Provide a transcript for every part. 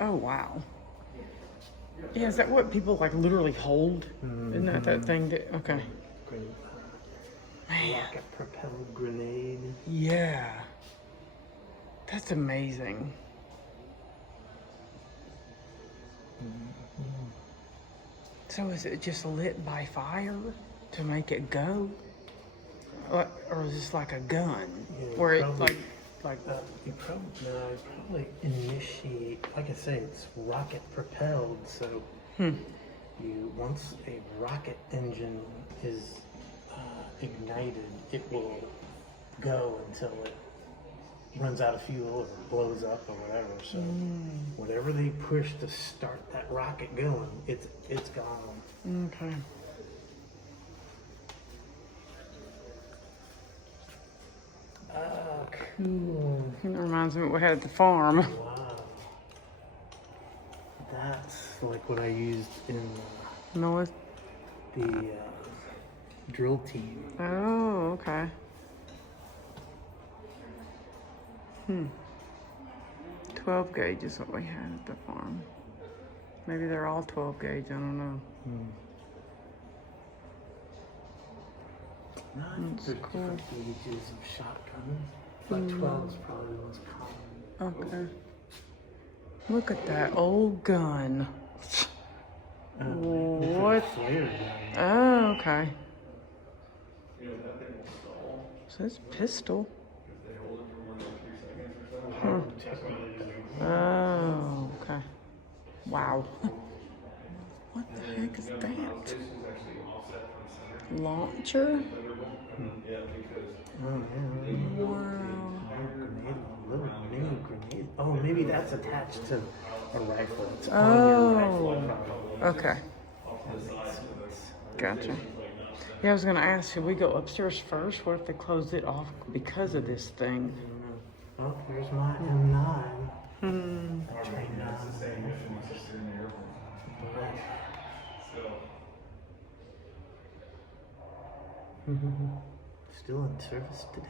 Oh, wow. Yeah, is that what people like literally hold? Isn't that thing that, okay. Rocket propelled grenade. Yeah. That's amazing. So is it just lit by fire to make it go? Or is this like a gun? Yeah, Where it probably, like you probably initiate, like I say, it's rocket propelled, so once a rocket engine is ignited, it will go until it runs out of fuel or blows up or whatever. So whatever they push to start that rocket going, it's gone. okay. Cool. It reminds me of what we had at the farm. Wow. That's like what I used in No, it's, the drill team. oh, okay. 12 gauge is what we had at the farm. Maybe they're all 12 gauge, I don't know. There's different gauges of shotguns, but 12 is probably the most common. Okay. Look at that old gun. What? Flare gun. Oh, okay. So it's pistol. Oh, okay. Wow. What the heck is that? Launcher? Oh, yeah. Wow. Little mini grenade. Oh, maybe that's attached to a rifle. It's on your rifle. Okay. Gotcha. Yeah, I was gonna ask, should we go upstairs first? What if they closed it off because of this thing? Oh, here's my M9. Still in service today.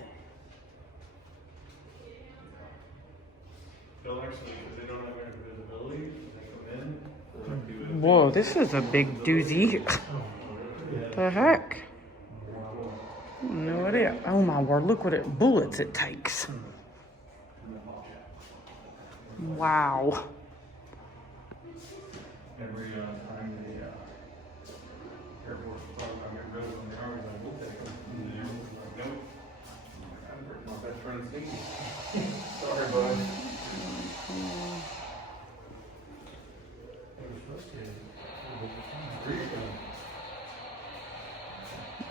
Whoa, this is a big doozy. The heck? No idea. Oh my word, look what bullets it takes. Wow. Every time the Air Force get rid of them, the Army's like, we'll take them. And the Air Force is like, nope. I'm my best friend's thinking. Sorry, bud.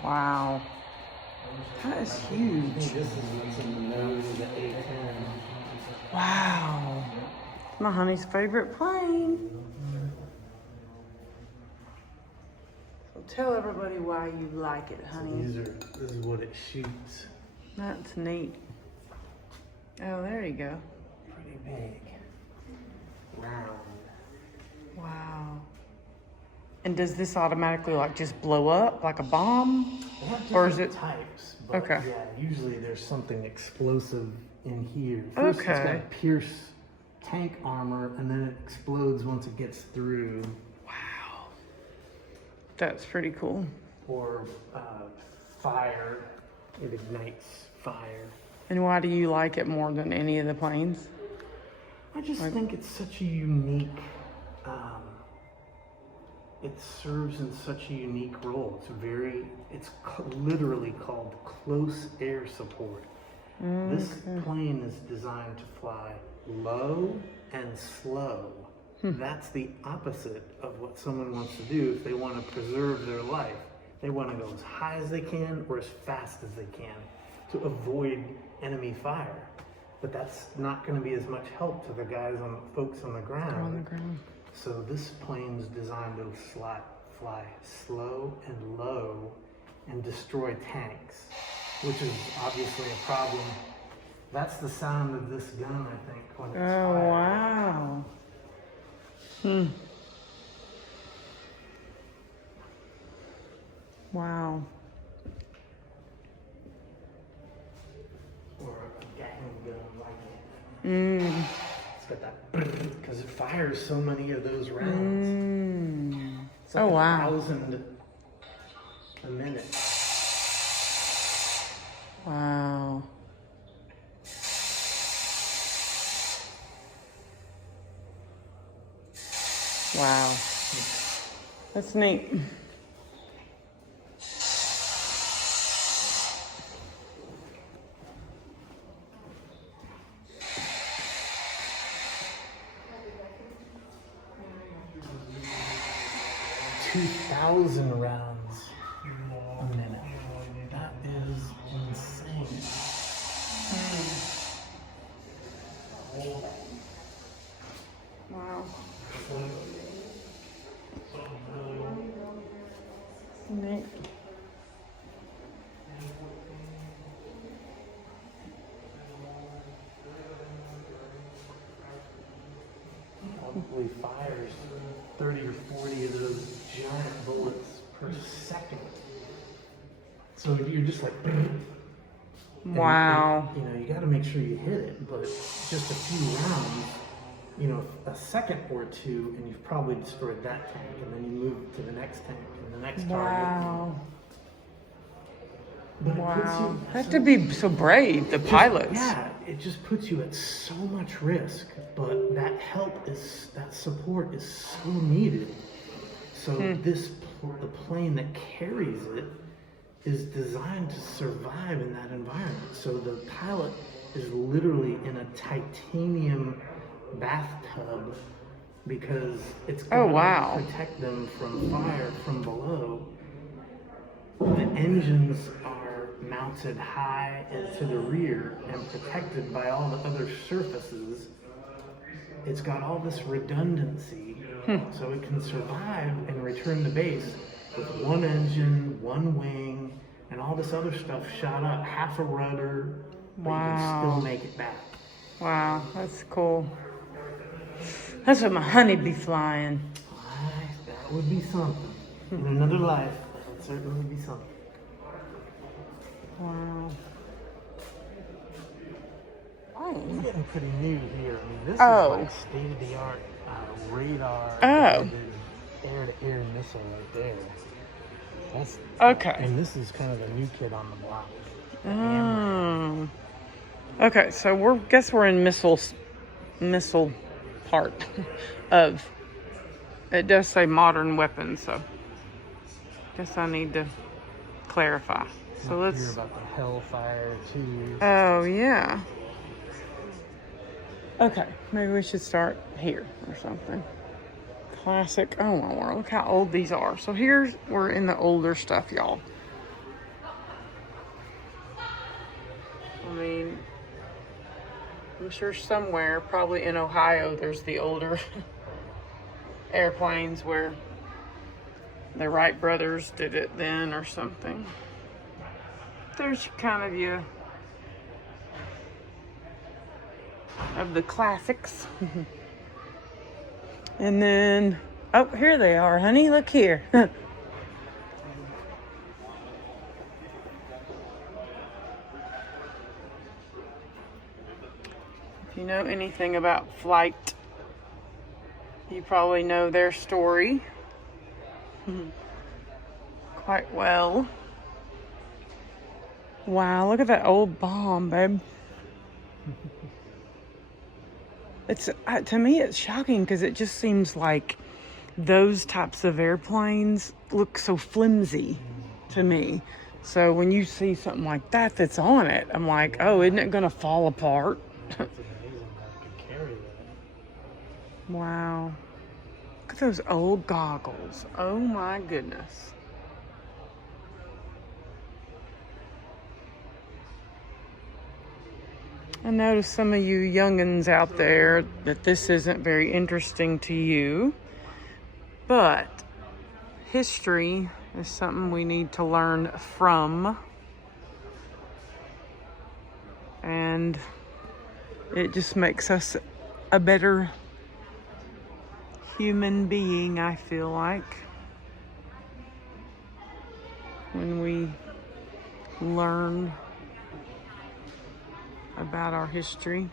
Wow. That is huge. This is what's in the nose of the A-10. Wow. My honey's favorite plane. So tell everybody why you like it, honey. This is what it shoots. That's neat. Oh, there you go. Pretty big. Round. Wow. And does this automatically like just blow up like a bomb? Or is it types? But okay? Yeah, usually there's something explosive in here. First, it's got to pierce tank armor, and then it explodes once it gets through. Wow. That's pretty cool. Or fire. It ignites fire. And why do you like it more than any of the planes? I just think it's such a unique. It serves in such a unique role. It's literally called close air support. This plane is designed to fly low and slow. That's the opposite of what someone wants to do if they want to preserve their life. They want to go as high as they can or as fast as they can to avoid enemy fire. But that's not going to be as much help to the folks on the ground. So this plane's designed to fly slow and low and destroy tanks, which is obviously a problem. That's the sound of this gun, I think, when it's fired. Wow. Wow. Or a Gatling gun like it. It's got that because it fires so many of those rounds. It's like Oh, wow. 1,000 a minute. Wow. Wow. That's neat. $2,000 rounds a minute. That is insane. Wow. Neat. Probably fires 30 or 40 of those giant bullets per second. So you're just like, Wow. and, you got to make sure you hit it, but just a few rounds, a second or two, and you've probably destroyed that tank, and then you move to the next tank and the next target. Wow. But it puts Wow. you Have to be so brave, the pilots. Yeah, it just puts you at so much risk, but that support is so needed. So the plane that carries it is designed to survive in that environment. So the pilot is literally in a titanium bathtub because it's going to protect them from fire from below. The engines are mounted high and to the rear and protected by all the other surfaces. It's got all this redundancy so it can survive and return to base with one engine, one wing, and all this other stuff shot up, half a rudder, but you can still make it back. Wow, that's cool. That's what my honey be flying. That would be something. In another life, that would certainly be something. Wow. It's getting pretty new here. I mean, this is like state-of-the-art radar, air-to-air missile right there. That's Okay. And this is kind of the new kid on the block. Okay, so we're in missile part of. It does say modern weapons, so guess I need to clarify. So let's hear about the Hellfire too. Oh yeah. Okay, maybe we should start here or something. Classic. Oh my word, look how old these are. So we're in the older stuff, y'all. I mean, I'm sure somewhere, probably in Ohio, there's the older airplanes where the Wright brothers did it then or something. There's kind of you of the classics. And then, oh, here they are, honey. Look here. If you know anything about flight, you probably know their story quite well. Wow, look at that old bomb, babe. It's to me, it's shocking because it just seems like those types of airplanes look so flimsy to me. So when you see something like that that's on it, I'm like, oh, isn't it going to fall apart? It's amazing that could carry that. Wow. Look at those old goggles. Oh my goodness. I notice some of you youngins out there that this isn't very interesting to you, but history is something we need to learn from, and it just makes us a better human being, I feel like, when we learn about our history.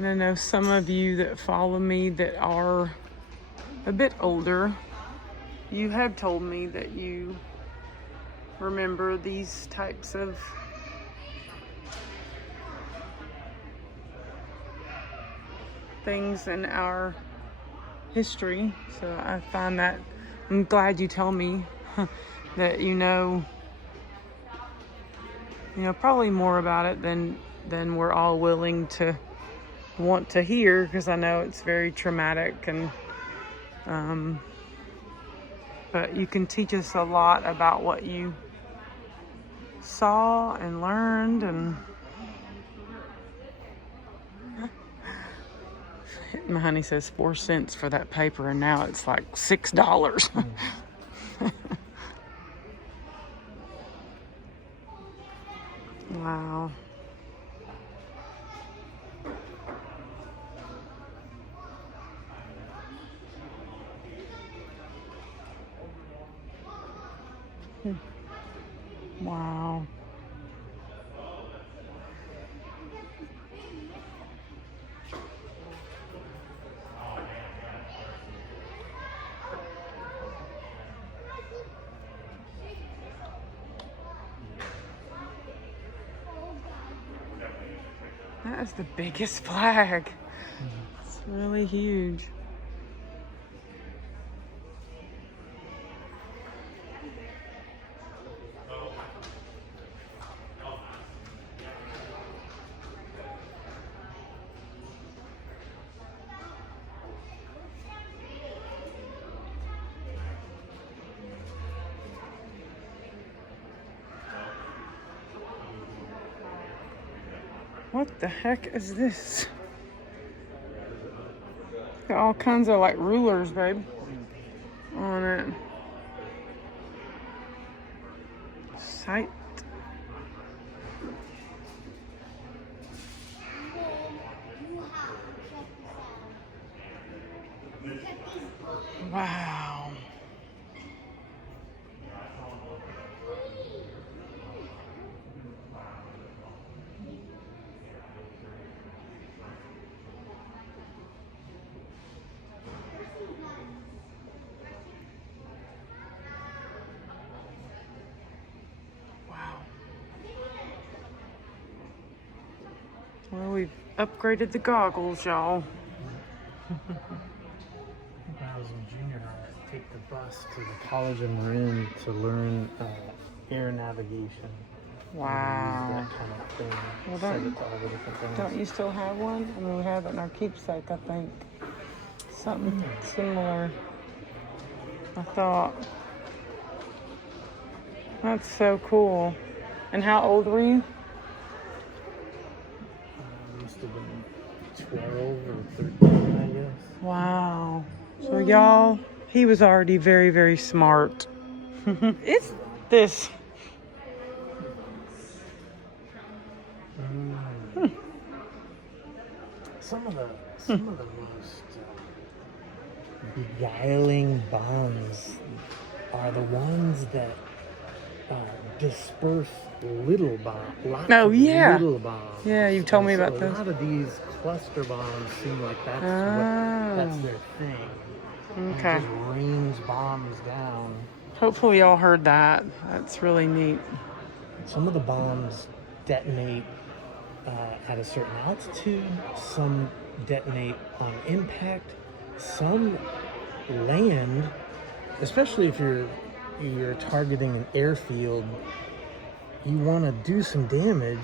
And I know some of you that follow me that are a bit older, you have told me that you remember these types of things in our history. So I find that, I'm glad you tell me that you know probably more about it than we're all willing to want to hear, because I know it's very traumatic, and but you can teach us a lot about what you saw and learned. And my honey says 4 cents for that paper, and now it's like $6. Wow. Wow. That is the biggest flag. It's really huge. What the heck is this? Got all kinds of like rulers, babe, on it. Sight. Wow. Well, we've upgraded the goggles, y'all. When I was in junior high, I'd take the bus to the College of Marin to learn air navigation. Wow. That kind of thing. Well, Set it to all the different things. Don't you still have one? I mean, we have it in our keepsake, I think. Something similar. I thought. That's so cool. And how old were you? Must have been 12 or 13, I guess. Wow. So y'all, he was already very, very smart. It's this. Some of the most beguiling bombs are the ones that disperse little bombs. Oh, yeah. Little bombs. Yeah, you've told me about A this. lot of these cluster bombs seem like that's their thing. Okay. It just rains bombs down. Hopefully y'all heard that. That's really neat. Some of the bombs detonate at a certain altitude. Some detonate on impact. Some land, especially if you're targeting an airfield. You want to do some damage,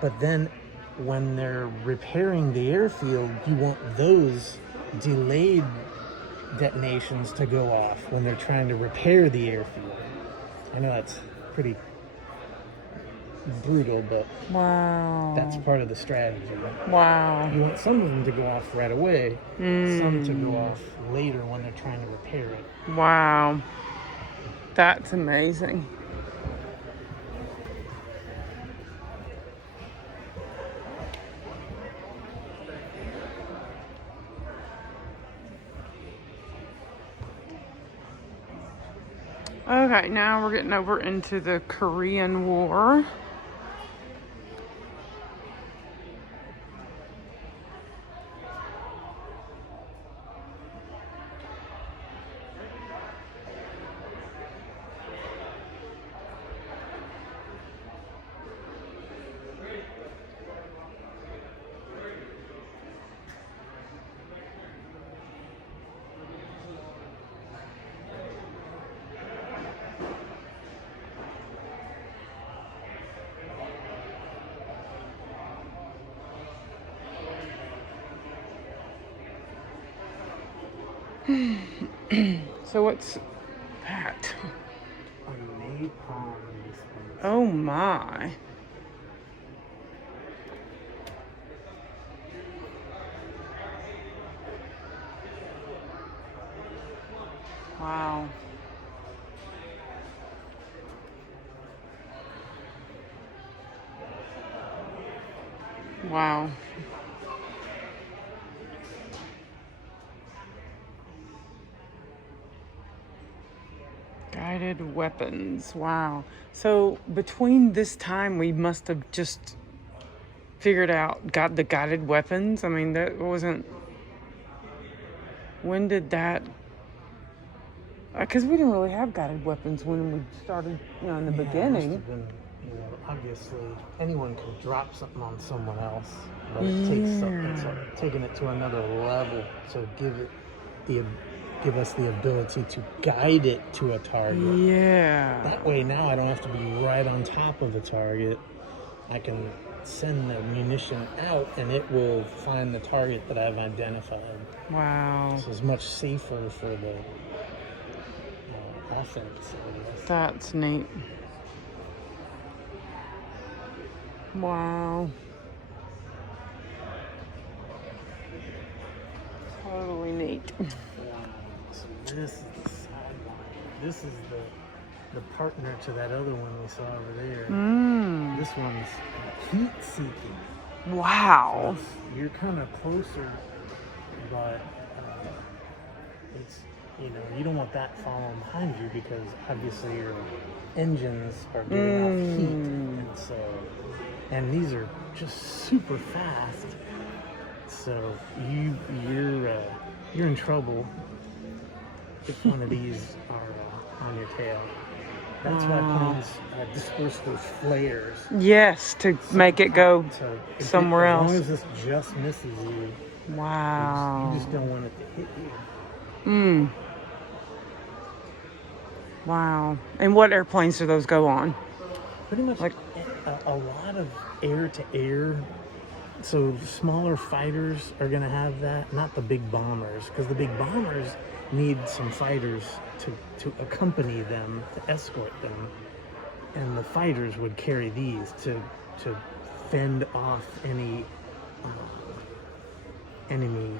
but then when they're repairing the airfield, you want those delayed detonations to go off when they're trying to repair the airfield. I know that's pretty brutal, but Wow. that's part of the strategy. Wow. You want some of them to go off right away, some to go off later when they're trying to repair it. Wow. That's amazing. Okay, now we're getting over into the Korean War. So what's that? A napalm dispenser. Oh my. Wow. Wow. Guided weapons. Wow. So between this time, we must have just figured out, got the guided weapons. I mean, that wasn't. When did that? Because we didn't really have guided weapons when we started, you know, in the Yeah, beginning. It must have been, you know, obviously anyone could drop something on someone else, but it takes something, it's like taking it to another level to give us the ability to guide it to a target. Yeah. That way now I don't have to be right on top of the target. I can send the munition out and it will find the target that I've identified. Wow. So it's much safer for the offense, I guess. That's neat. Wow. Totally neat. Wow. So this is the sideline. This is the partner to that other one we saw over there. This one's heat seeking. Wow. You're kind of closer, but it's, you know, you don't want that following behind you because obviously your engines are giving off heat, and so, and these are just super fast. So you're in trouble if one of these are on your tail. That's why planes disperse those flares. Yes, to make it go somewhere else. As long as this just misses you, Wow. you just don't want it to hit you. Wow. And what airplanes do those go on? Pretty much Like- a lot of air-to-air. So smaller fighters are going to have that, not the big bombers, because the big bombers need some fighters to accompany them, to escort them, and the fighters would carry these to fend off any enemy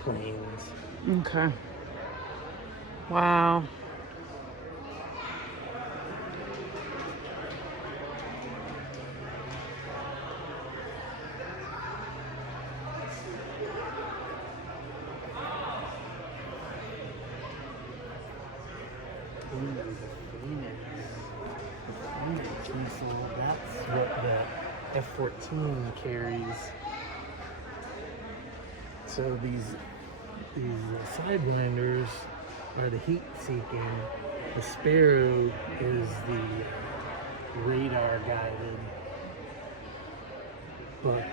planes. Okay. Wow. Missile, that's what the F-14 carries. So these Sidewinders are the heat-seeking. The Sparrow is the radar guided. But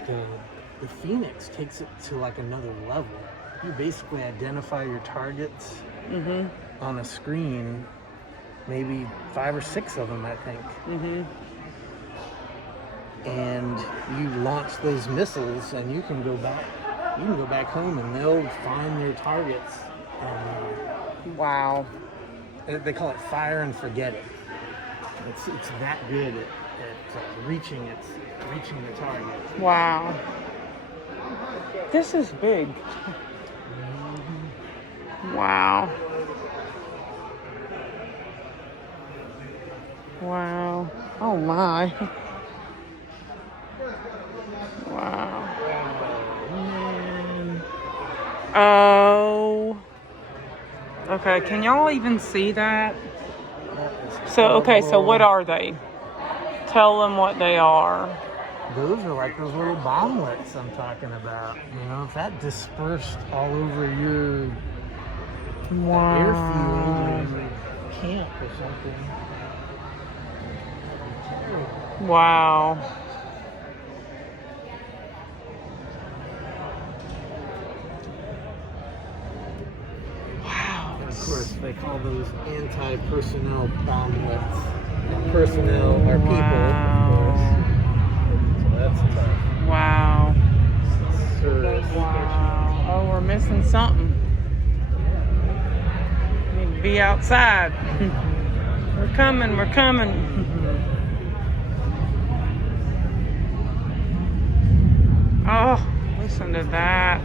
the Phoenix takes it to like another level. You basically identify your targets on a screen. Maybe 5 or 6 of them, I think. And you launch those missiles, and you can go back. You can go back home, and they'll find their targets. Wow. They call it fire and forget it. It's that good at reaching the target. Wow. This is big. Wow. Wow. Oh my. Wow. Oh. Okay, can y'all even see that? So, okay, so what are they? Tell them what they are. Those are like those little bomblets I'm talking about. You know, if that dispersed all over your airfield or camp or something. Wow. Wow. And of course, they call those anti-personnel bomblets. Personnel are people, of course. So that's tough. Wow. we're missing something. Need to be outside. We're coming, we're coming. Oh, listen to that.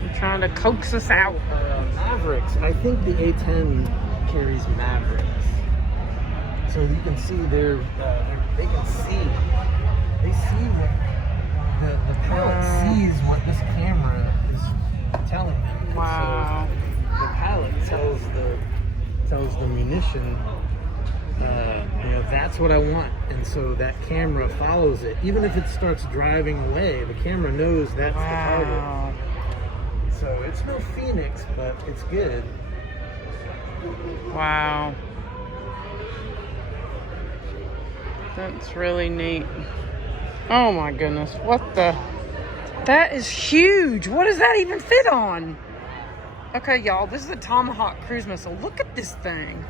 They're trying to coax us out. Mavericks. I think the A10 carries Mavericks. So you can see they can see. They see what the pallet sees what this camera is telling them. Wow. So the pallet tells the munition, that's what I want, and so that camera follows it. Even if it starts driving away, the camera knows that's the target. So it's no Phoenix, but it's good. Wow. That's really neat. Oh my goodness, what the? That is huge. What does that even fit on? Okay, y'all, this is a Tomahawk cruise missile. Look at this thing.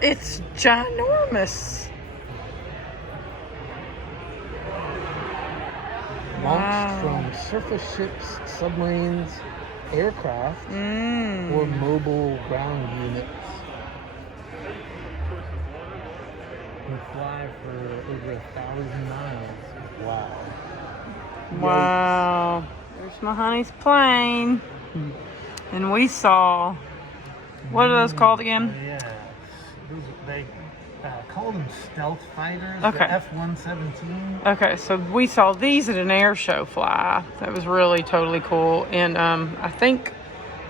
It's ginormous. Launched from surface ships, submarines, aircraft, or mobile ground units. Can fly for over 1,000 miles. Wow. Wow. There's my honey's plane. And we saw, what are those called again? Yeah. They call them stealth fighters, Okay. the F-117. Okay, so we saw these at an air show fly. That was really totally cool. In, I think,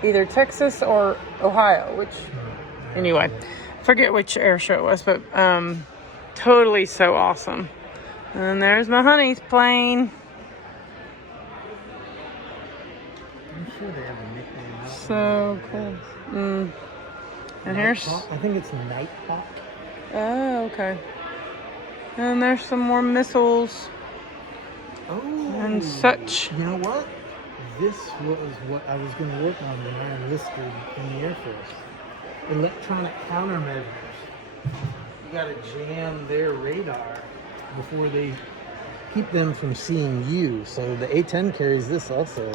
either Texas or Ohio, which, anyway, forget which air show it was, but totally so awesome. And there's my honey's plane. I'm sure they have a nickname. So cool. And here's... I think it's Nighthawk. Oh, okay. And there's some more missiles Oh. and such. You know what? This was what I was going to work on when I enlisted in the Air Force. Electronic countermeasures. You got to jam their radar before they keep them from seeing you. So the A-10 carries this also.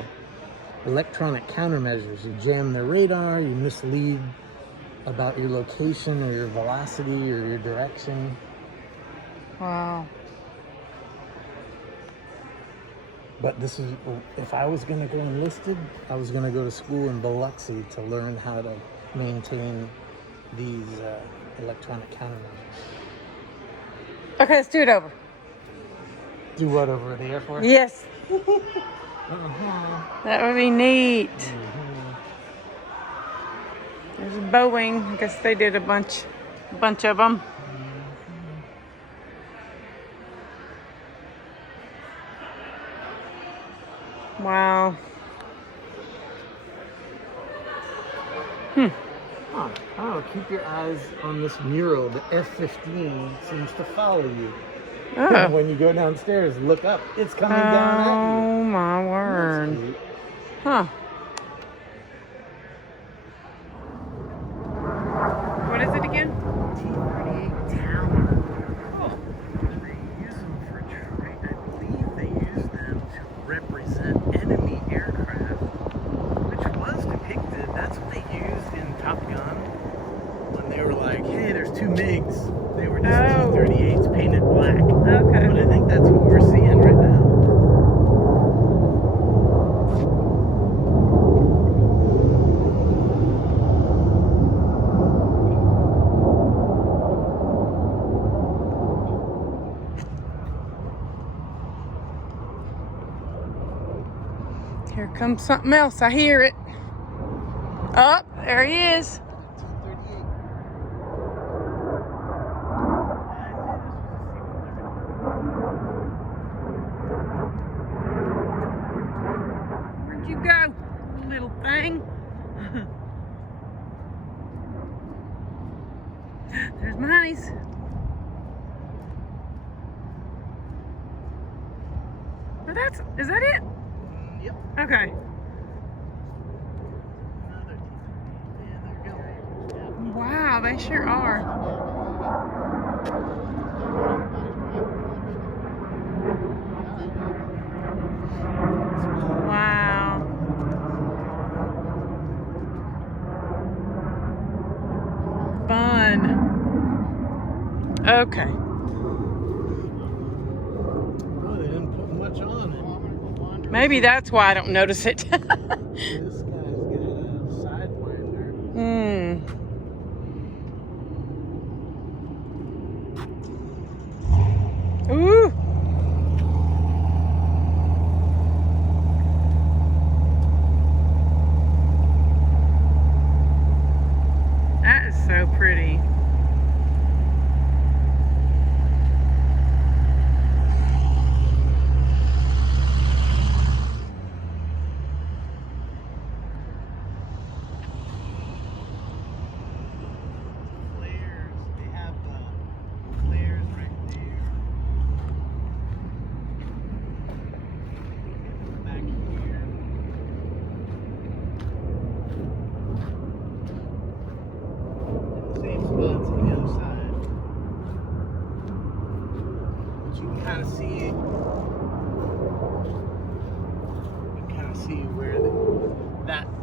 Electronic countermeasures. You jam their radar, you mislead about your location or your velocity or your direction. Wow. But this is, if I was going to go enlisted, I was going to go to school in Biloxi to learn how to maintain these electronic countermeasures. Okay, let's do it over. Do what over the Air Force? Yes. Uh-huh. That would be neat. There's a Boeing. I guess they did a bunch of them. Wow. Oh, keep your eyes on this mural. The F-15 seems to follow you. Oh. When you go downstairs, look up. It's coming down at you. Oh my word. That's neat. Huh. What is it again? T-38 Tower. Oh. They use them for trade. I believe they use them to represent enemy aircraft, which was depicted. That's what they used in Top Gun when they were like, "Hey, there's two MiGs." They were just T-38s painted black. Okay. But I think that's what we're seeing right now. Here comes something else. I hear it. Oh, there he is. Where'd you go, little thing? There's my honeys. Well, is that it? Yep. Okay. Another T-38. Yeah, they're going. Wow, they sure are. Wow. Okay. Oh, they didn't put much on it. Maybe that's why I don't notice it. This guy's got a sidewinder. Ooh. That is so pretty.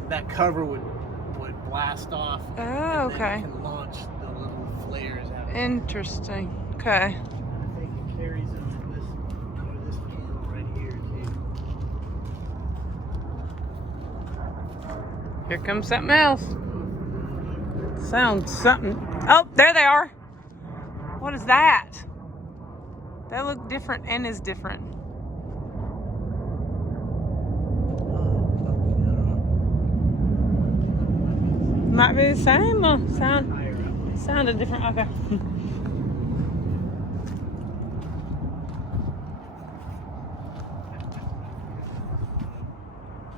That cover would blast off. Oh, and okay. then it can launch the little flares out. Interesting. Okay. I think it carries them in this panel right here too. Here comes something else. Sounds something. Oh, there they are. What is that? They look different and is different. Might be the same. Sounded different. Okay.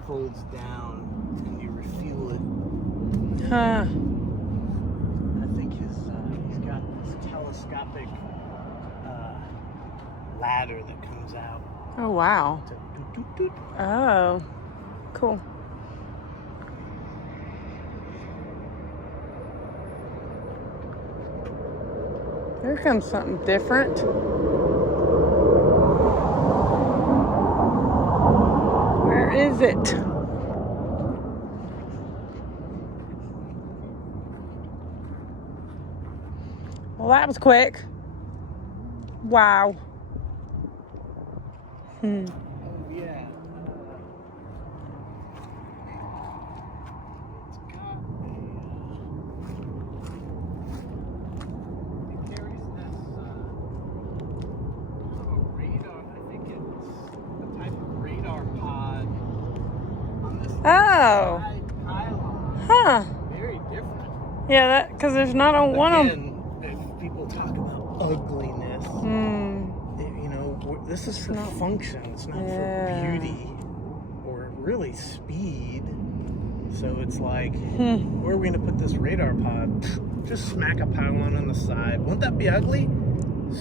Folds down and you refuel it. Huh. I think he's got this telescopic ladder that comes out. Oh, wow. To doot, doot, doot. Oh, cool. Here comes something different. Where is it? Well, that was quick. Wow. Oh yeah. It's got it carries this radar. I think it's a type of radar pod on this Oh. side pylon. Huh. Very different. Yeah, that because there's not on one of them. Again, if people talk about ugliness, you know, this is for function. It's not for beauty or really speed. So it's like, where are we going to put this radar pod? Just smack a pylon on the side. Won't that be ugly?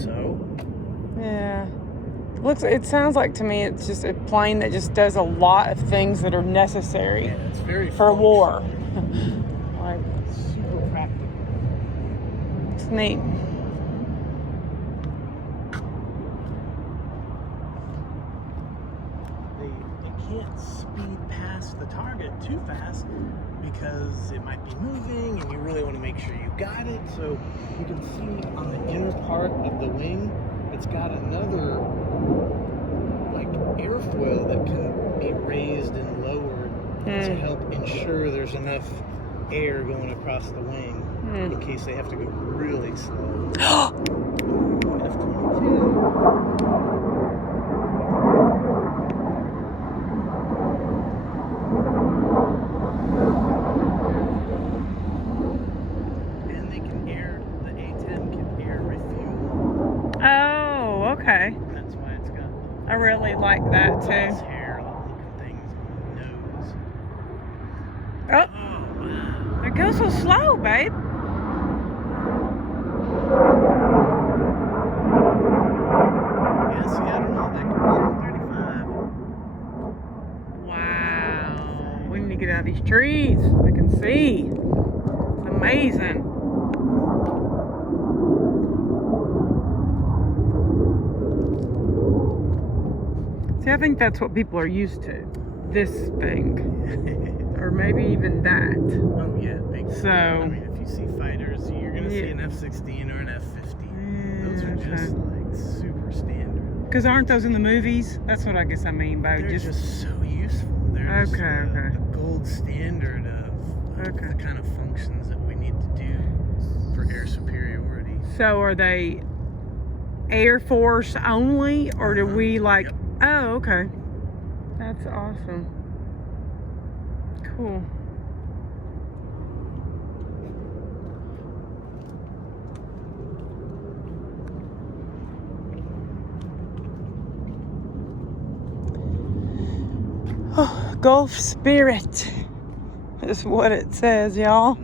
So. Yeah. It sounds like to me it's just a plane that just does a lot of things that are necessary Yeah, it's very for war. Like, super practical. it's neat. They can't speed past the target too fast because it might be moving and you really want to make sure you got it. So you can see on the inner part of the wing, it's got another like airfoil that can be raised and lowered to help ensure there's enough air going across the wing in case they have to go really slow. F-22. Oh, okay. That's why it's got I really like that too. hair looking things on the nose. Oh, Oh, wow. it goes so slow, babe. Yeah, see, I don't know. That could be F-35. Wow. We need to get out of these trees. I can see. It's amazing. See, I think that's what people are used to. This thing. Or maybe even that. Oh, yeah, big. So, I mean, if you see fighters, you're going to see an F-16 or an F-50. These are just like super standard. Because aren't those in the movies? That's what I guess I mean by They're just so useful. They're just the gold standard of the kind of functions that we need to do for air superiority. So are they Air Force only, or do we like? Yep. Oh, okay. That's awesome. Cool. Oh, Gulf Spirit is what it says, y'all.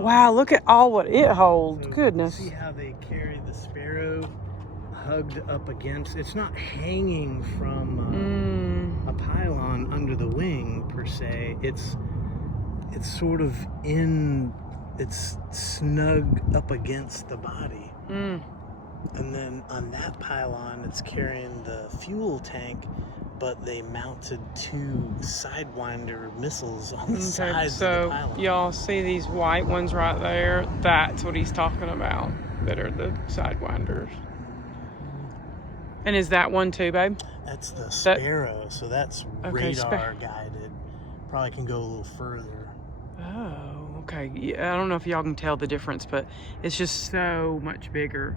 Wow, look at all what it holds. So Goodness. See how they carry the Sparrow hugged up against. It's not hanging from a pylon under the wing per se. It's sort of it's snug up against the body. And then on that pylon, it's carrying the fuel tank, but they mounted 2 Sidewinder missiles on the sides of the pylon. Y'all see these white ones right there? That's what he's talking about. That are the Sidewinders. And is that one too, babe? That's the Sparrow, so that's radar guided. Probably can go a little further. Oh, okay. Yeah, I don't know if y'all can tell the difference, but it's just so much bigger.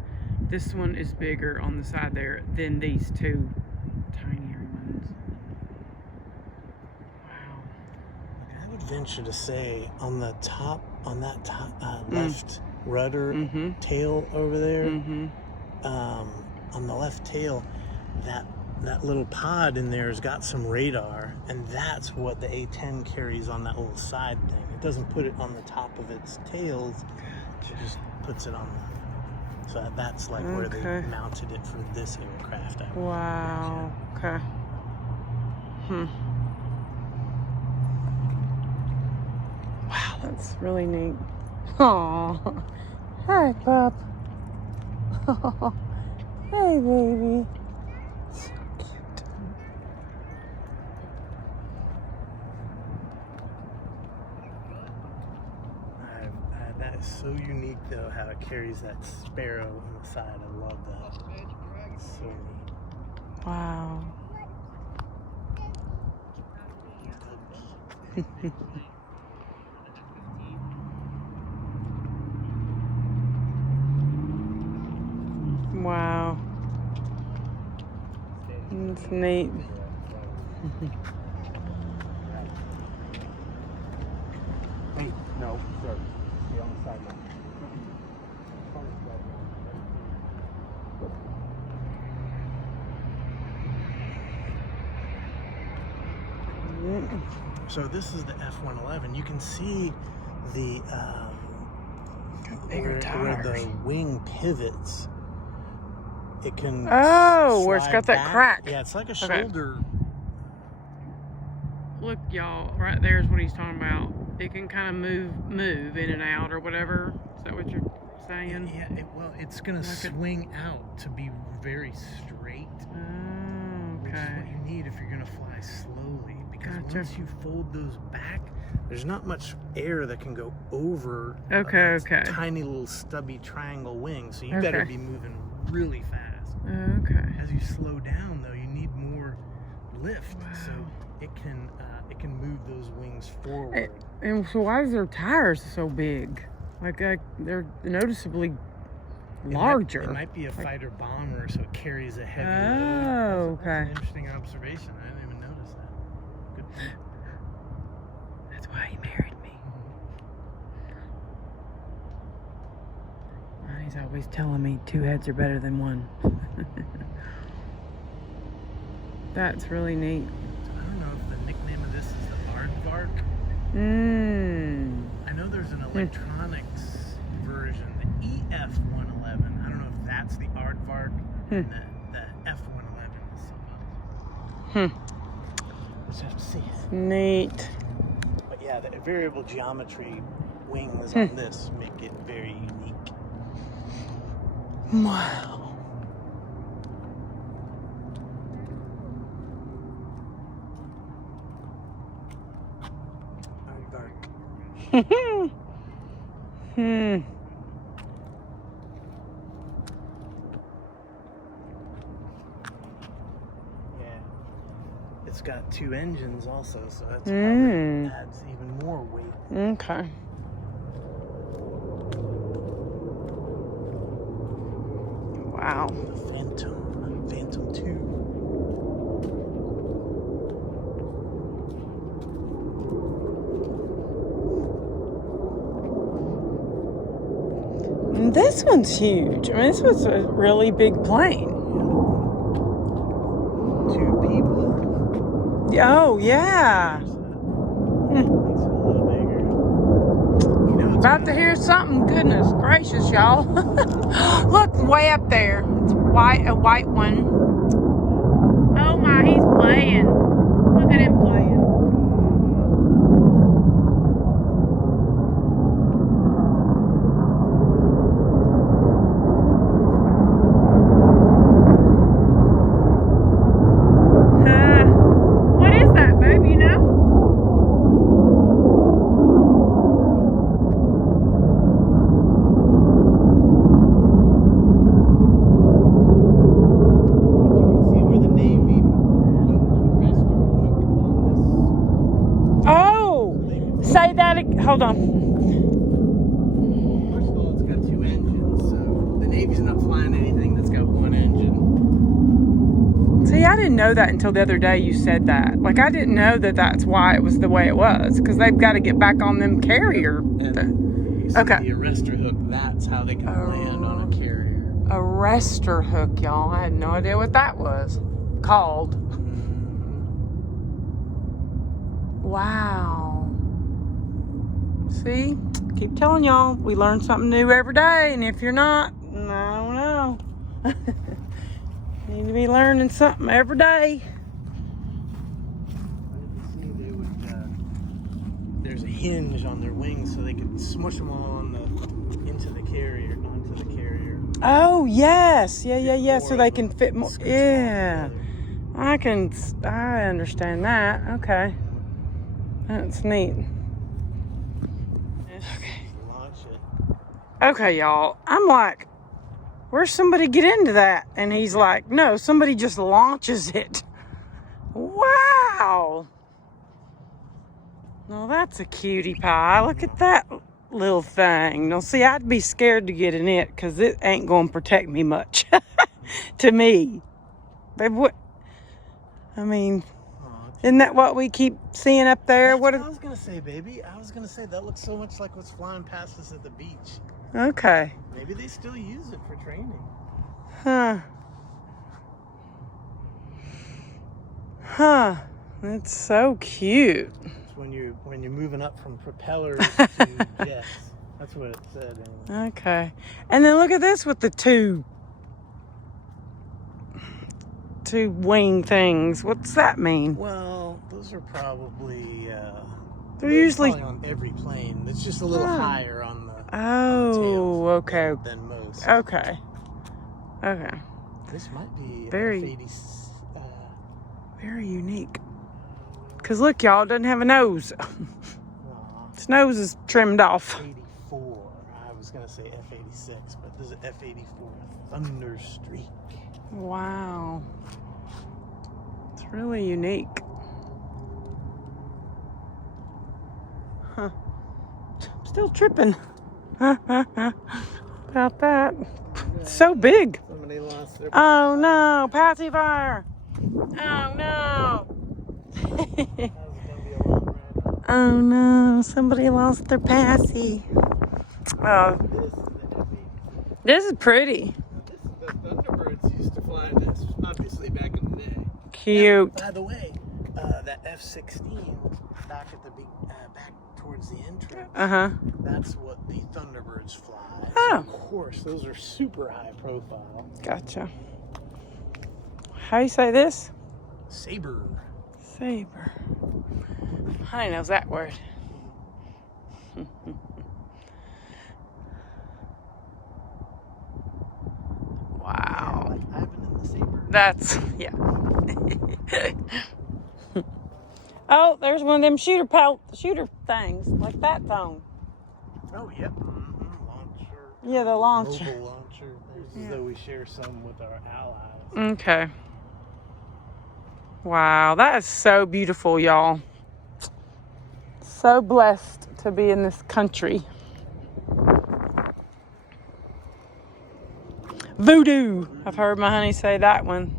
This one is bigger on the side there than these 2 tinier ones. Wow. I would venture to say on that top left rudder tail over there, on the left tail, that little pod in there has got some radar, and that's what the A-10 carries on that little side thing. It doesn't put it on the top of its tails, it just puts it on the... So that's like where they mounted it for this aircraft. Wow. Okay. Wow, that's really neat. Aww. Hi, pup. Hey, baby. So cute. That is so unique, though, how it carries that Sparrow on the side. I love that. It's so neat. Wow. Wow. It's neat. Hey, no, sir. Stay on the sideline. So this is the F-111. You can see the bigger where tires. the wing pivots. It can where it's slide got that back. crack. Yeah, it's like a shoulder. Look, y'all, right there is what he's talking about. It can kind of move in and out or whatever. Is that what you're saying? Yeah, it's gonna swing out to be very straight. Oh, Which is okay. what you need if you're gonna fly slowly. Because once you fold those back, there's not much air that can go over that tiny little stubby triangle wing. So you better be moving really fast. Okay. As you slow down, though, you need more lift, so it can move those wings forward. And so why is their tires so big? Like they're noticeably larger. It might be a fighter bomber, so it carries a heavy load. Oh, That's an interesting observation. I didn't even notice that. Good point. That's why he married me. He's always telling me 2 heads are better than 1. That's really neat. I don't know if the nickname of this is the Aardvark. I know there's an electronics version, the EF-111. I don't know if that's the Aardvark, and the F-111 is something else. Let's have to see. Neat. But yeah, the variable geometry wings on this make it very unique. Wow. it's got 2 engines also, so that's probably adds even more weight. Okay. Wow. Phantom 2. And this one's huge. I mean, this was a really big plane. 2 people. Oh, yeah. Makes it a little bigger. You know, it's About to hear something. Goodness gracious, y'all. Look, way up there. It's a white one. Oh my, he's playing. Look at him playing. What is that, babe? You know? You can see where the Navy put a rescue hook on Oh! Say that again. Hold on. this. First of all, it's got 2 engines, so the Navy's not flying anything that's got 1 engine. See, I didn't know that until the other day you said that. Like, I didn't know that that's why it was the way it was. Because they've got to get back on them carrier. And you see Okay. the arrestor hook, that's how they can land on a carrier. Arrestor hook, y'all. I had no idea what that was called. Wow. See? Keep telling y'all. We learn something new every day. And if you're not, I don't know. Need to be learning something every day. There's a hinge on their wings so they could smush them all into the carrier, onto the carrier. Oh, yes. Yeah. So Or they can fit more. scooch them all Yeah. together. I understand that. Okay. That's neat. Okay. Launch it. Okay, y'all. I'm like, where's somebody get into that? And he's like, no, somebody just launches it. Wow. Well, that's a cutie pie. Look at that little thing. Now, see, I'd be scared to get in it because it ain't going to protect me much. To me. Babe, what? I mean, isn't that what we keep seeing up there? That's What? what I was gonna say, baby. I was gonna say that looks so much like what's flying past us at the beach. Okay. Maybe they still use it for training. Huh. It's so cute. It's when you're moving up from propellers to jets. That's what it said. Anyway. Okay. And then look at this with the two wing things. What's that mean? Well, those are probably They're usually probably on every plane. It's just a little higher on the Oh, okay. than most. Okay. This might be Very- F-80, Very unique. Cause look, y'all, it doesn't have a nose. Its nose is trimmed off. 84. I was gonna say F-86, but this is F-84 Thunderstreak. Wow. It's really unique. Huh. I'm still tripping. About that. It's so big. Somebody lost their. Oh no, pacifier. Oh no. Oh no, somebody lost their passy. Oh, this is pretty. This is the Thunderbirds used to fly this, obviously back in the day. Cute. By the way, that F-16 back at the back towards the entrance. That's what the Thunderbirds fly. Oh. So of course, those are super high profile. Gotcha. How you say this? Saber. Saber. Honey knows that word. Wow. Like Ivan and the Saber. That's, yeah. Oh, there's one of them shooter things, like that phone. Oh, yep. Launcher. Yeah, the launcher. Mobile launcher. There's as though we share some with our allies. Okay. Wow, that is so beautiful, y'all. So blessed to be in this country. Voodoo. I've heard my honey say that one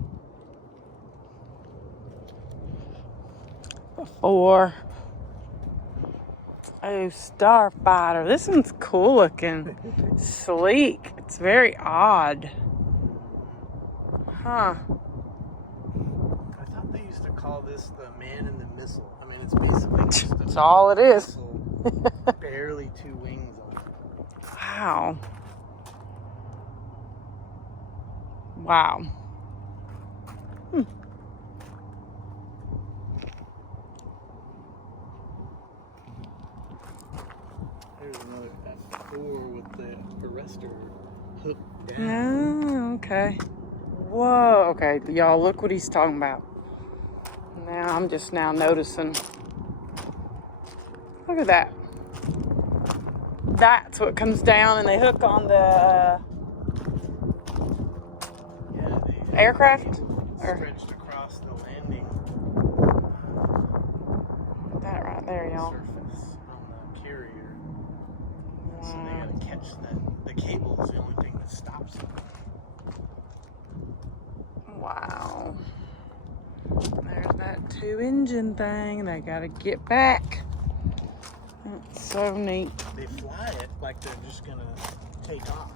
before. Oh, Starfighter. This one's cool looking. Sleek. It's very odd. Huh. I thought they used to call this the man in the missile. I mean, it's basically just a That's all it is. missile, barely 2 wings on it. Wow. Wow. There's another F4 with the arrestor hooked down. Oh, okay. Whoa. Okay, y'all, look what he's talking about. Now I'm just now noticing. Look at that. That's what comes down and they hook on the aircraft? Or Stretched across the landing that right there, y'all. surface on the carrier. So they gotta catch the cable is the only thing that stops it. Wow. There's that 2-engine thing. They gotta get back. That's so neat. They fly it like they're just gonna take off.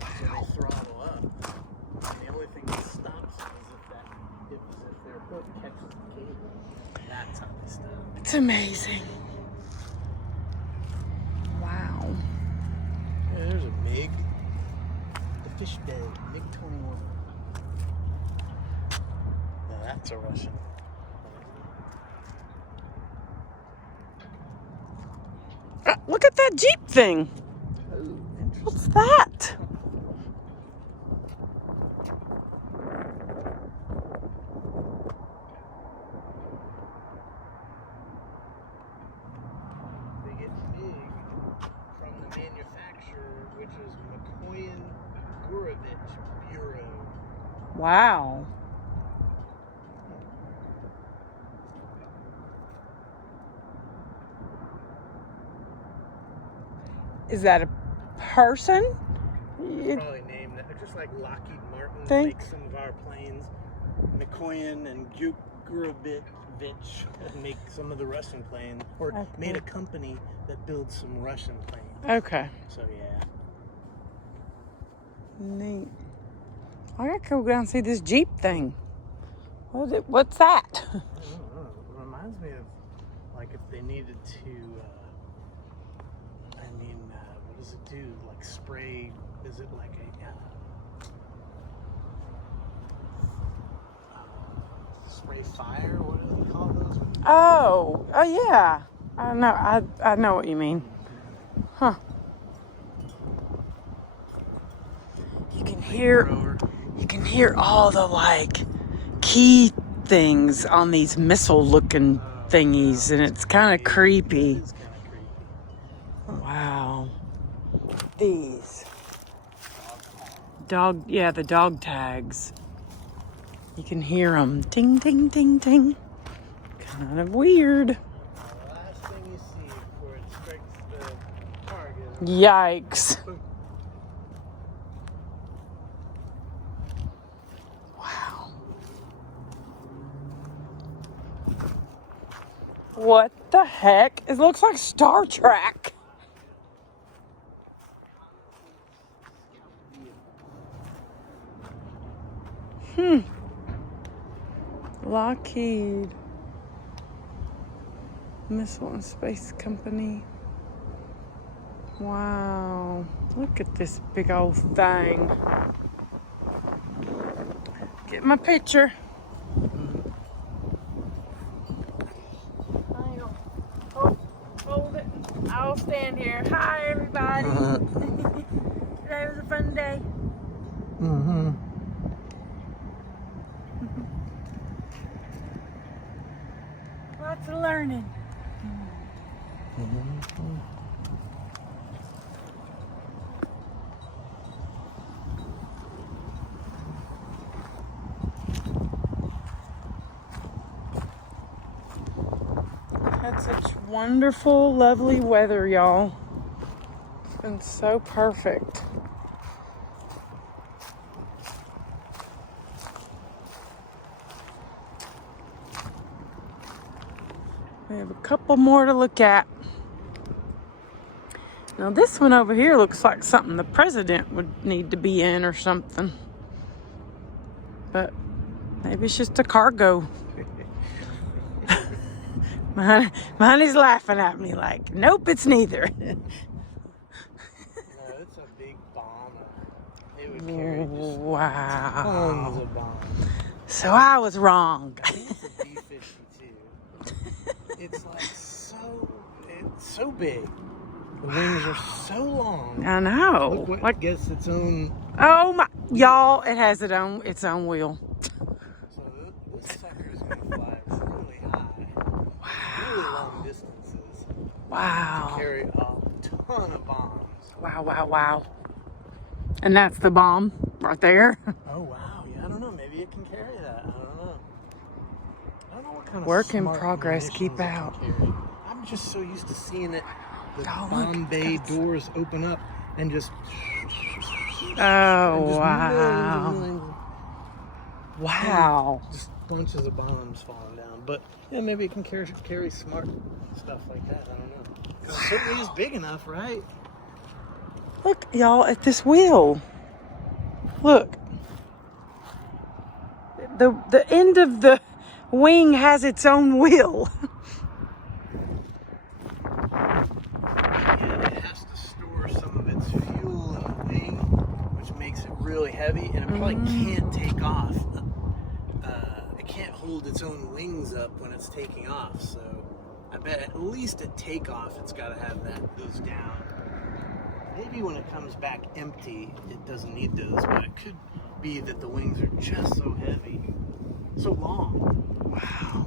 So they throttle up. And the only thing that stops it is if their hook catches the cable. That's how they stop. It's amazing. Wow. Yeah, there's a MiG. The fish dead. MiG-21. Now that's a Russian. Look at that Jeep thing. Oh, interesting. What's that? They get MiG from the manufacturer, which is Mikoyan-Gurevich Bureau. Wow. Is that a person? Probably named that. Just like Lockheed Martin Think? makes some of our planes. Mikoyan and Gurevich make some of the Russian planes, or Okay. made a company that builds some Russian planes. Okay. So yeah. Neat. I gotta go down and see this Jeep thing. What's that? I don't know. It reminds me of like if they needed to. What does it do? Like spray? Is it like a spray fire? What do they call those? Oh yeah. I know. I know what you mean. Huh. You can hear all the like key things on these missile looking thingies, and it's kind of creepy. It is kind of creepy. Wow. These the dog tags. You can hear them. Ting, ting, ting, ting. Kind of weird. The last thing you see before it strikes the target. Yikes. Wow. What the heck? It looks like Star Trek. Lockheed Missile and Space Company. Wow. Look at this big old thing. Get my picture. Hang on. Oh, hold it. I'll stand here. Hi, everybody. Today was a fun day. Mm-hmm. Lots of learning. Had such wonderful, lovely weather, y'all. It's been so perfect. We have a couple more to look at. Now this one over here looks like something the president would need to be in or something. But maybe it's just a cargo. My honey's laughing at me like, nope, it's neither. No, it's a big bomber. It would carry just Wow. tons of bombs. So I was wrong. I think it's a B-52. It's like it's so big. The wings are so long. I know. Look what Like, gets its own. oh my, y'all, it has its own wheel. So this sucker is going to fly really high, really long distances. Wow. Carry a ton of bombs. Wow, wow, wow. And that's the bomb right there. Oh wow! Yeah, I don't know. Maybe it can carry that. I don't know. I don't know what kind of Work in smart progress. Keep munitions it can out. carry. I'm just so used to seeing it. The Y'all, bomb look, bay that's- doors open up and just. Oh, just wow. millions. Wow. Just bunches of bombs falling down. But yeah, maybe it can carry smart stuff like that. I don't know. Because it certainly is big enough, right? Look, y'all, at this wheel. Look. The end of the wing has its own wheel. It has to store some of its fuel in the wing, which makes it really heavy, and it probably can't take off. It can't hold its own wings up when it's taking off, so I bet at least at takeoff it's got to have those down. Maybe when it comes back empty, it doesn't need those, but it could be that the wings are just so heavy, so long. Wow.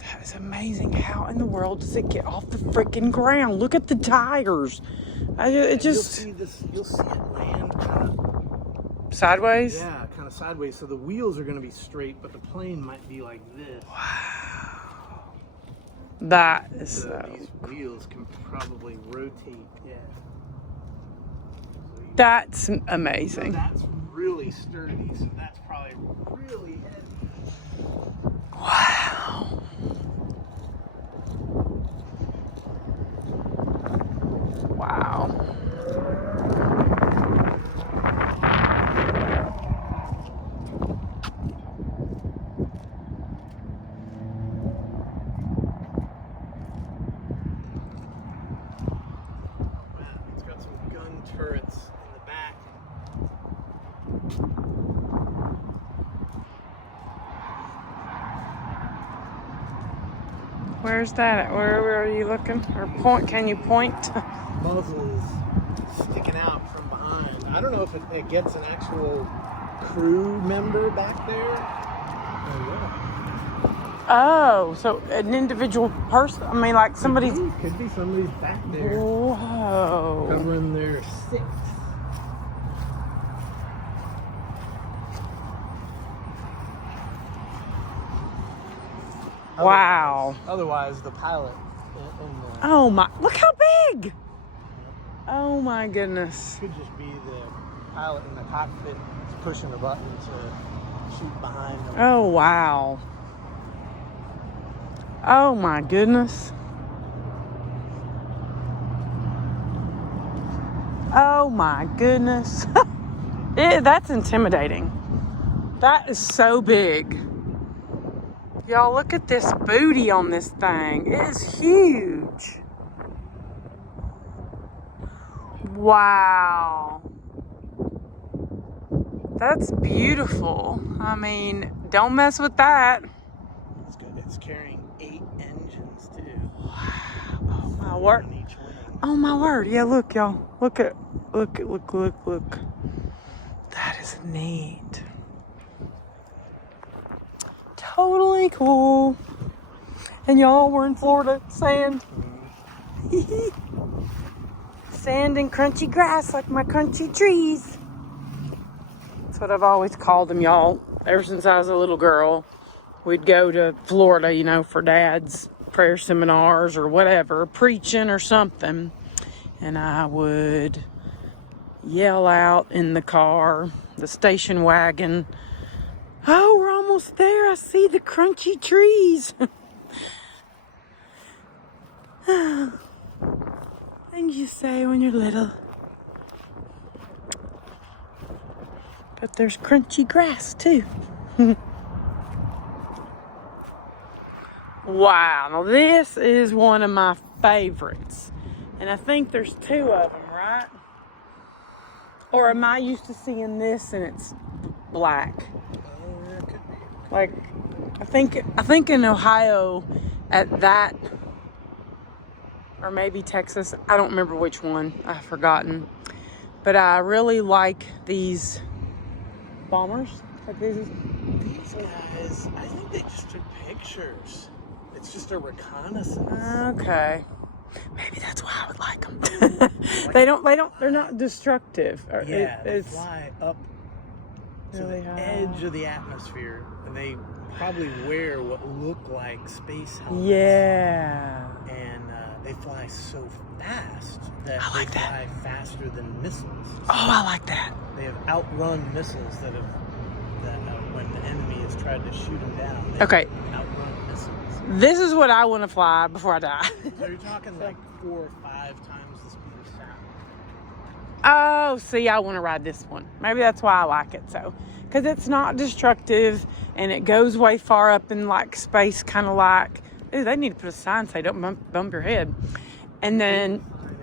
That is amazing. How in the world does it get off the freaking ground? Look at the tires. It just... You'll see it land kind of Sideways? Yeah, kind of sideways. So the wheels are going to be straight, but the plane might be like this. Wow. That is So so... these wheels can probably rotate. Yeah. So That's amazing. that's really sturdy. So that's probably really heavy. Wow. Wow. It's got some gun turrets in the back. Where's that at? Where are you looking? Or point? Can you point? Muzzles sticking out from behind. I don't know if it gets an actual crew member back there. Oh, so an individual person? I mean, like somebody's... Could be somebody's back there Whoa. covering their six. Wow. Otherwise, the pilot in the Oh my, look how big. Oh my goodness. could just be the pilot in the cockpit pushing a button to shoot behind them. Oh wow. Oh my goodness. Oh my goodness. That's intimidating. That is so big. Y'all, look at this booty on this thing. It is huge. Wow. That's beautiful. I mean, don't mess with that. It's good. It's carrying 8 engines too. Oh my word. On each wing. Oh my word. Yeah, look, y'all. Look. That is neat. Totally cool. And y'all, we're in Florida. Sand. Sand and crunchy grass like my crunchy trees. That's what I've always called them, y'all. Ever since I was a little girl. we'd go to Florida, you know, for Dad's prayer seminars or whatever, preaching or something. And I would yell out in the car, the station wagon, "Oh, we're almost there. I see the crunchy trees." Things you say when you're little. But there's crunchy grass too. Wow, now this is one of my favorites. And I think there's two of them, right? Or am I used to seeing this and it's black? It could be. Like, I think in Ohio at that, or maybe Texas, I don't remember which one, I've forgotten. But I really like these bombers. Like These guys, I think they just took pictures. It's just a reconnaissance. Okay. Maybe that's why I would like them. They're not destructive. Yeah, they It's fly up to really the high. edge of the atmosphere, and they probably wear what look like space helmets. Yeah. And they fly so fast that I like they that. fly faster than missiles. Oh, I like that. They have outrun missiles that when the enemy has tried to shoot them down. They Okay. outrun missiles. This is what I want to fly before I die. So you're talking like 4 or 5 times the speed of sound. Oh, see, I want to ride this one. Maybe that's why I like it so. Because it's not destructive and it goes way far up in like space, kind of like, ooh, they need to put a sign say don't bump your head. And then, In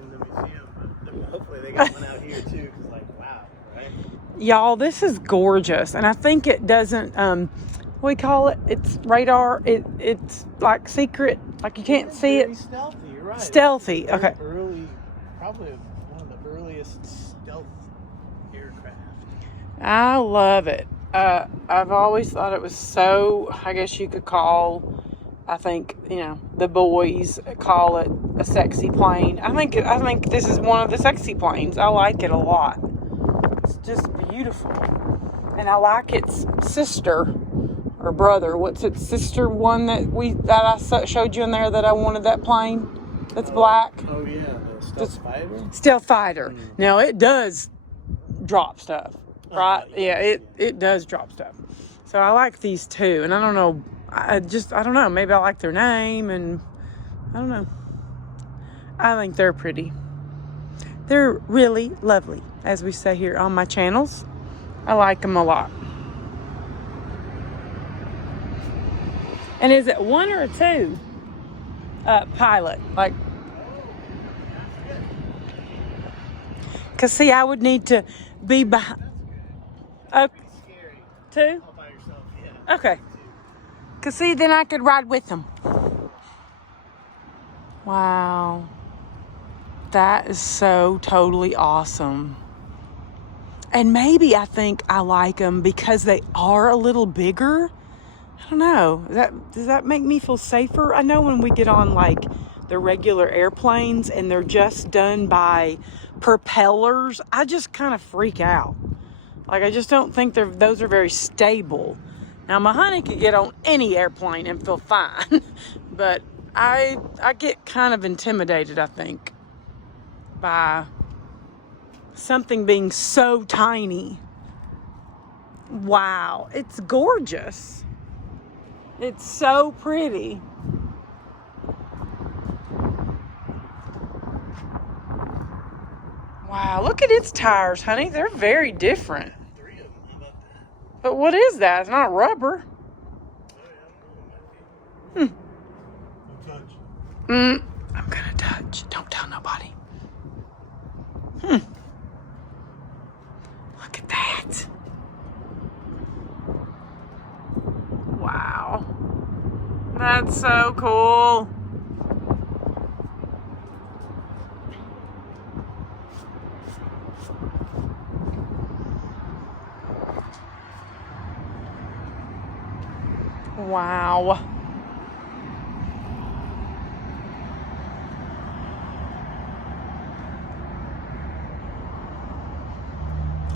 the museum, but hopefully they got one out here too, because like, wow, right? y'all, this is gorgeous. And I think it doesn't, what we call it? It's radar. It's like secret, like you can't see Very it. stealthy, you're right. Stealthy, Very okay. Early, probably one of the earliest stealth aircraft. I love it. I've always thought it was so, I guess you could call, I think, you know, the boys call it a sexy plane. I think this is one of the sexy planes. I like it a lot. It's just beautiful. And I like its sister or brother. What's its sister one that I showed you in there that I wanted that plane? That's black. Oh yeah, the stealth fighter. Stealth fighter. Now it does drop stuff, right? yeah. Yeah, it does drop stuff. So I like these two, and I don't know. I don't know. Maybe I like their name, and I don't know. I think they're pretty. They're really lovely, as we say here on my channels. I like them a lot. And is it one or a two pilot? Like, because see, I would need to be behind. Scary. Two? All by yourself, yeah. Okay. Because see, then I could ride with them. Wow. That is so totally awesome. And maybe I think I like them because they are a little bigger. I don't know. Does that make me feel safer? I know when we get on like the regular airplanes and they're just done by propellers, I just kind of freak out. Like, I just don't think those are very stable. Now, my honey could get on any airplane and feel fine. But I get kind of intimidated, I think, by something being so tiny. Wow, it's gorgeous. It's so pretty. Wow, look at its tires, honey. They're very different. 3 of them. How about that? But what is that? It's not rubber. Oh, yeah, I don't know. Don't touch. I'm gonna touch. Don't tell nobody. Look at that. Wow. That's so cool. Wow.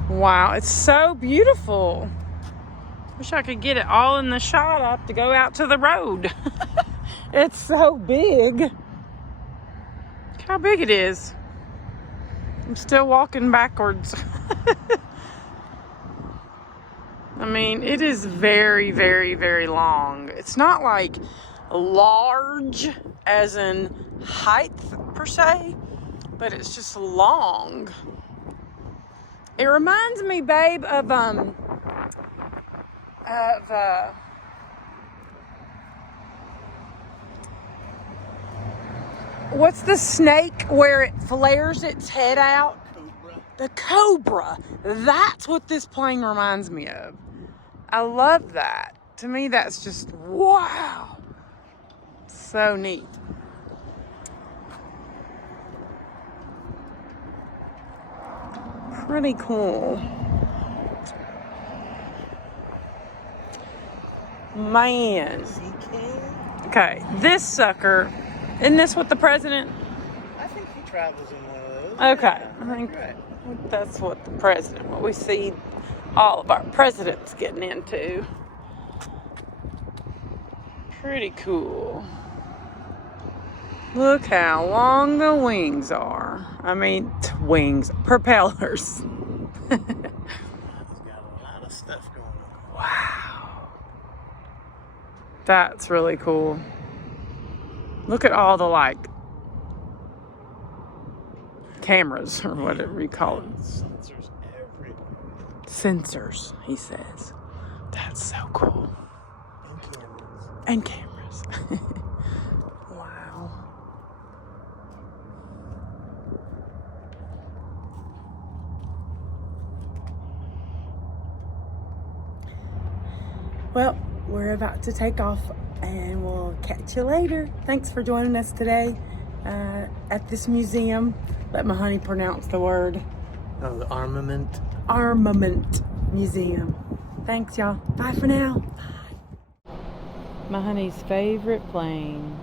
Wow, it's so beautiful. Wish I could get it all in the shot up to go out to the road. It's so big. Look how big it is. I'm still walking backwards. I mean, it is very, very, very long. It's not like large as in height per se, but it's just long. It reminds me, babe, of what's the snake where it flares its head out? Cobra. The cobra. That's what this plane reminds me of. I love that. To me, that's just, wow. So neat. Pretty cool. Man. Okay, this sucker, isn't this what the president? I think he travels in one of those. Okay, Yeah, I think right. that's what the president, what we see all of our presidents getting into. Pretty cool. Look how long the wings are. I mean, wings, propellers. He's got a lot of stuff going on. Wow. That's really cool. Look at all the, like, cameras or whatever you call it. Sensors everywhere. Sensors, he says. That's so cool. And cameras. And cameras. Wow. Well, we're about to take off and we'll catch you later. Thanks for joining us today at this museum. Let my honey pronounce the word. Oh, the Armament. Armament Museum. Thanks, y'all. Bye for now. Bye. My honey's favorite plane.